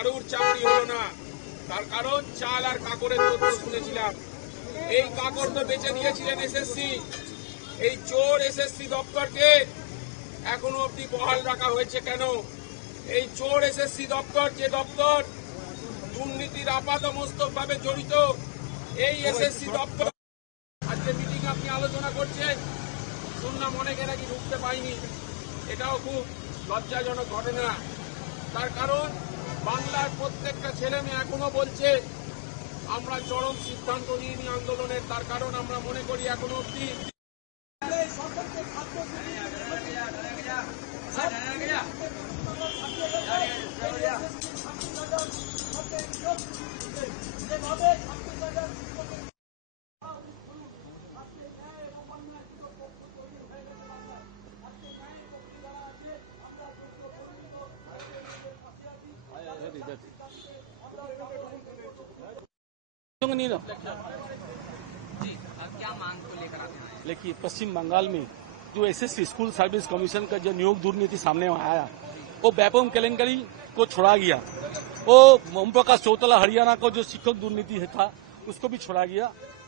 কারোর চাকরি হলো না, তার কারণ চাল আর কাকড়ের তথ্য শুনেছিলাম। এই কাকড় তো বেঁচে দিয়েছিলেন এসএসসি। এই চোর এসএসসি দপ্তরকে এখনো অব্দি বহাল রাখা হয়েছে কেন? এই চোর এসএসসি দপ্তর, যে দপ্তর দুর্নীতির আপাতমস্তক ভাবে জড়িত, এই এসএসসি দপ্তর আজকে মিটিং আপনি আলোচনা করছেন, শুনলাম অনেকে নাকি ঢুকতে পায়নি। এটাও খুব লজ্জাজনক ঘটনা। তার কারণ বাংলার প্রত্যেকটা ছেলে মেয়ে এখনো বলছে আমরা চরম সিদ্ধান্ত নিইনি আন্দোলনের। তার কারণ আমরা মনে করি এখনো অব্দি नहीं ना। क्या मांग को लेकर आते हैं? लेकिन पश्चिम बंगाल में जो एसएससी स्कूल सर्विस कमीशन का जो नियोग दुर्नीति सामने आया, वो व्यापम केलेंकरी को छोड़ा गया। वो ओम प्रकाश चौटाला हरियाणा को जो शिक्षक दुर्नीति था उसको भी छोड़ा गया।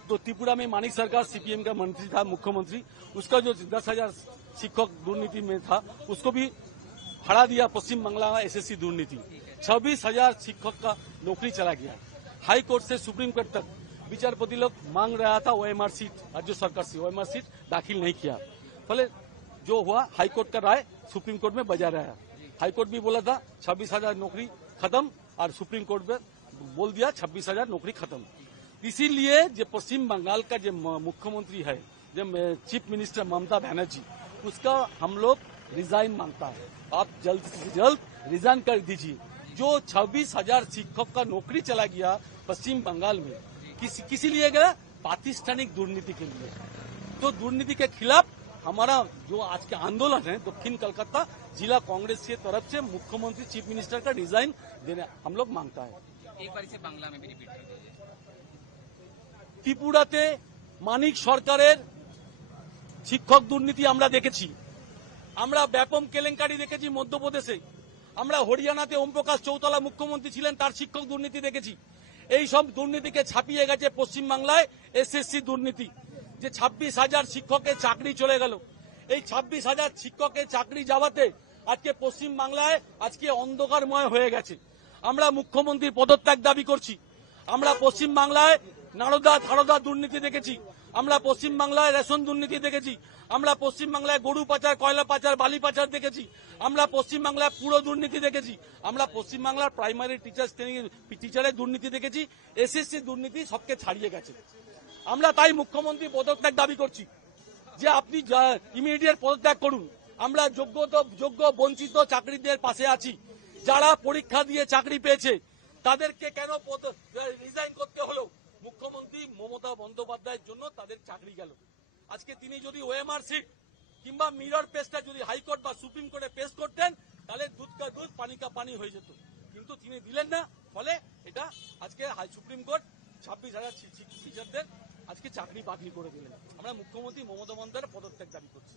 तो त्रिपुरा में मानिक सरकार सीपीएम का मंत्री था, मुख्यमंत्री, उसका जो 10,000 शिक्षक दुर्नीति में था उसको भी हटा दिया। पश्चिम बंगाल में एसएससी दुर्नीति 26,000 शिक्षक का नौकरी चला गया। हाई कोर्ट से सुप्रीम कोर्ट तक विचारपति लोग मांग रहा था ओएमआर सीट, राज्य सरकार से ओएमआर सीट दाखिल नहीं किया। फले जो हुआ हाई कोर्ट का राय सुप्रीम कोर्ट में बजा रहा है। हाई कोर्ट भी बोला था 26,000 नौकरी खत्म, और सुप्रीम कोर्ट में बोल दिया 26,000 नौकरी खत्म। इसीलिए जो पश्चिम बंगाल का जो मुख्यमंत्री है, जो चीफ मिनिस्टर ममता बनर्जी, उसका हम लोग रिजाइन मांगता है। आप जल्द से जल्द रिजाइन कर दीजिए। जो 26,000 शिक्षक का नौकरी चला गया पश्चिम बंगाल में, किसी लिए गया? प्रातिष्ठानिक दुर्नीति के लिए। तो दुर्नीति के खिलाफ हमारा जो आज के आंदोलन है दक्षिण कलकत्ता जिला कांग्रेस की तरफ से मुख्यमंत्री चीफ मिनिस्टर का रिजाइन देने हम लोग मांगता है। एक बार इसे बांग्ला में भी रिपीट कर दीजिए। त्रिपुराते मानिक सरकारेर शिक्षक दुर्नीति আমরা দেখেছি, আমরা ব্যাপম কেলেঙ্কারি দেখেছি মধ্যপ্রদেশে, আমরা হরিয়ানাতে ওম প্রকাশ চৌতালা মুখ্যমন্ত্রী ছিলেন, তার শিক্ষক দুর্নীতি দেখেছি। এই সব দুর্নীতিকে ছাপিয়ে গেছে পশ্চিম বাংলায় এসএসসি দুর্নীতি, যে 26,000 শিক্ষকের চাকরি চলে গেল। এই 26,000 শিক্ষকের চাকরি যাওয়াতে আজকে পশ্চিম বাংলায় আজকে অন্ধকারময় হয়ে গেছে। আমরা মুখ্যমন্ত্রীর পদত্যাগ দাবি করছি। আমরা পশ্চিম বাংলায় নারদা থারদা দুর্নীতি দেখেছি, আমরা পশ্চিম বাংলায় রেশন দুর্নীতি দেখেছি, আমরা পশ্চিম বাংলায় গরু পাচার, কয়লা পাচার, বালি পাচার দেখেছি, আমরা পশ্চিম বাংলায় পুরো দুর্নীতি দেখেছি, আমরা পশ্চিম বাংলার প্রাইমারি টিচারের দুর্নীতি দেখেছি। এসএসসি দুর্নীতি সবকে ছাড়িয়ে গেছে। আমরা তাই মুখ্যমন্ত্রী পদত্যাগ দাবি করছি, যে আপনি ইমিডিয়েট পদত্যাগ করুন। আমরা যোগ্য বঞ্চিত চাকরিদের পাশে আছি। যারা পরীক্ষা দিয়ে চাকরি পেয়েছে তাদেরকে কেন রিজাইন করতে হলো? মুখ্যমন্ত্রী মমতা বন্দ্যোপাধ্যায়ের জন্য তাদের চাকরি গেল। আজকে তিনি যদি ওএমআর সিট কিংবা মিরর পেজটা যদি হাইকোর্ট বা সুপ্রিম কোর্টে পেশ করতেন, তাহলে দুধ কা দুধ পানি কা পানি হয়ে যেত। কিন্তু তিনি দিলেন না, ফলে এটা আজকে সুপ্রিম কোর্ট 26,000 টিচারদের আজকে চাকরি বাতিল করে দিলেন। আমরা মুখ্যমন্ত্রী মমতা বন্দ্যোপাধ্যায়ের পদত্যাগ দাবি করছি।